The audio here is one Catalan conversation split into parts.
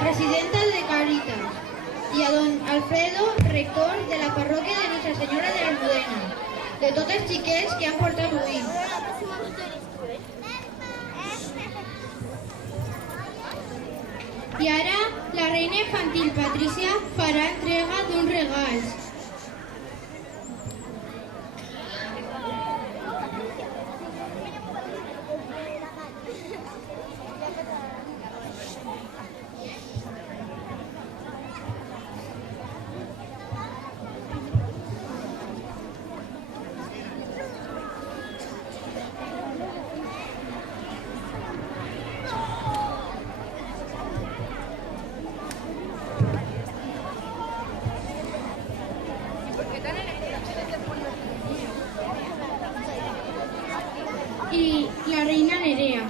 presidenta de Càritas, i a don Alfredo, rector de la parròquia de Nostra Senyora de l'Almudena, de tots els xiquets que han portat avui. I ara la reina infantil Patrícia farà entrega d'uns regals. I la reina Nerea.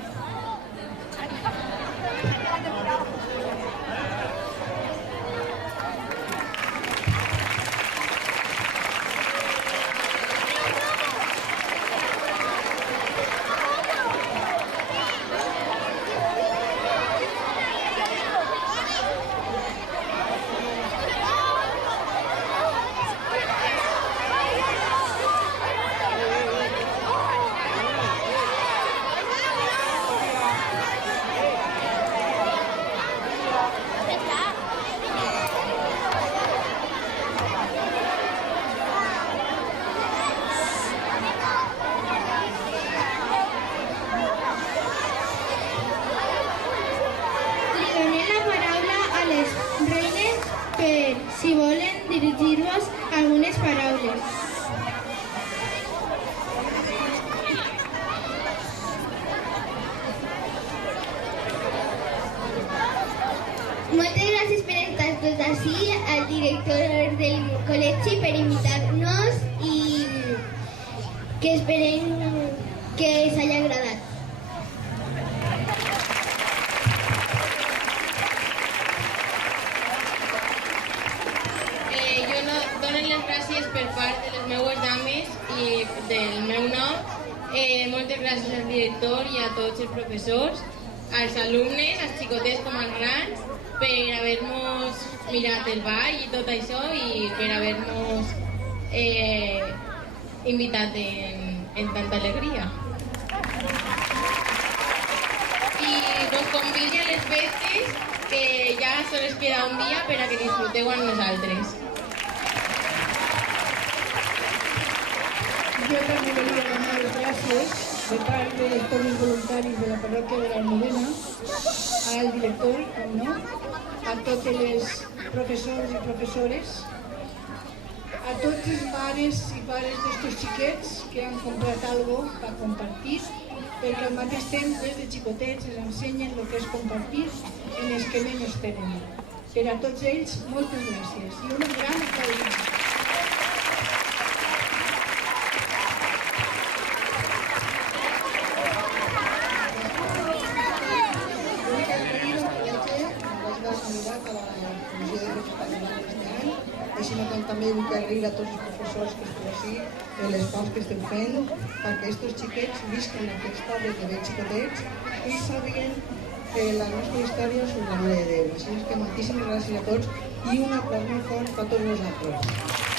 Si volen dirigir-vos algunes paraules. Moltes gràcies per estar tots ací, al director del col·legi per invitar-nos i que esperem que s'hagi agradat. Donen les gràcies per part de les meues dames i del meu nom. Moltes gràcies al director i a tots els professors, als alumnes, als xicotets com als grans, per haver-nos mirat el ball i tot això i per haver-nos invitat en tanta alegria. I vos convido a les festes, que ja sols queda un dia per a que disfruteu amb nosaltres. Jo també volia donar les gràcies de part de tots els voluntaris de la parròquia de l'Almudena, al director, com no, a tots els professors i professores, a tots els mares i pares d'estos xiquets que han comprat algo per compartir, perquè al mateix temps des de xicotets els ensenyen el que és compartir en els que menys tenen. Per a tots ells, moltes gràcies i un gran aplaudiment. a la Comissió de Representació d'aquest any, així com també vull agrair a tots els professors que esteu així, l'esforç que esteu fent, perquè aquests xiquets visquen la festa des de ben xicotets i sabien que la nostra història és una mare de Déu. Així que moltíssimes gràcies a tots i un aplaudiment fort a tots vosaltres.